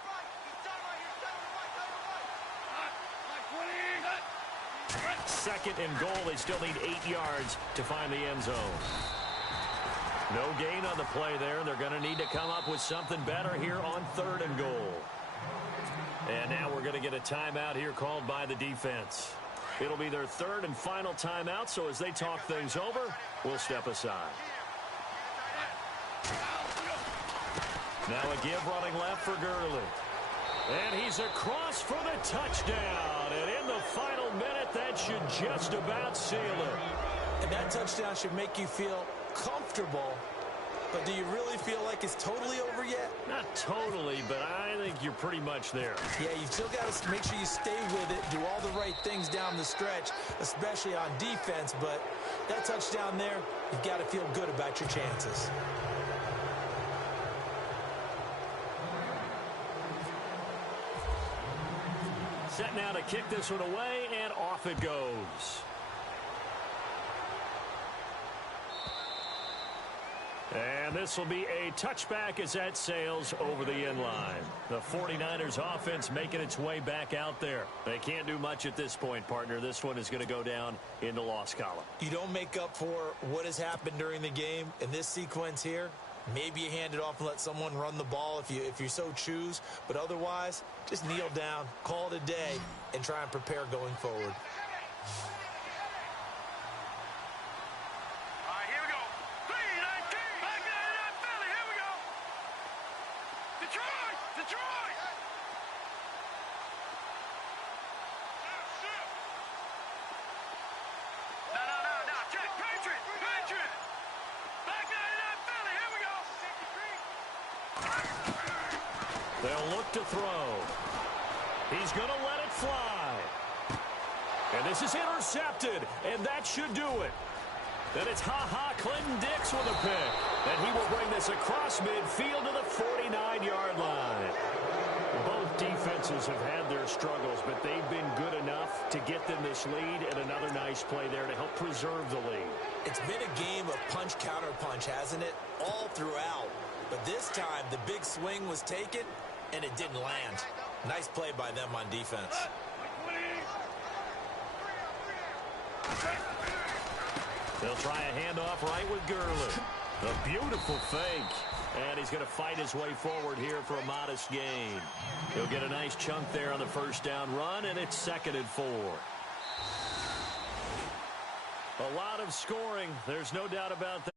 2nd and goal. They still need 8 yards to find the end zone. No gain on the play there. They're going to need to come up with something better here on 3rd and goal. And now we're going to get a timeout here called by the defense. It'll be their 3rd and final timeout, so as they talk things over, we'll step aside. Now a give running left for Gurley. And he's across for the touchdown. And in the final minute, that should just about seal it. And that touchdown should make you feel comfortable. But do you really feel like it's totally over yet? Not totally, but I think you're pretty much there. Yeah, you've still got to make sure you stay with it, do all the right things down the stretch, especially on defense. But that touchdown there, you've got to feel good about your chances. Set now to kick this one away, and off it goes. And this will be a touchback as that sails over the end line. The 49ers offense making its way back out there. They can't do much at this point, partner. This one is going to go down in the loss column. You don't make up for what has happened during the game in this sequence here. Maybe you hand it off and let someone run the ball if you so choose. But otherwise, just kneel down, call it a day, and try and prepare going forward. They'll look to throw. He's going to let it fly. And this is intercepted, and that should do it. Then it's Clinton Dix with a pick. And he will bring this across midfield to the 49-yard line. Both defenses have had their struggles, but they've been good enough to get them this lead, and another nice play there to help preserve the lead. It's been a game of punch-counter-punch, hasn't it? All throughout. But this time, the big swing was taken, and it didn't land. Nice play by them on defense. They'll try a handoff right with Gurley. A beautiful fake. And he's going to fight his way forward here for a modest gain. He'll get a nice chunk there on the first down run, and it's 2nd and 4. A lot of scoring. There's no doubt about that.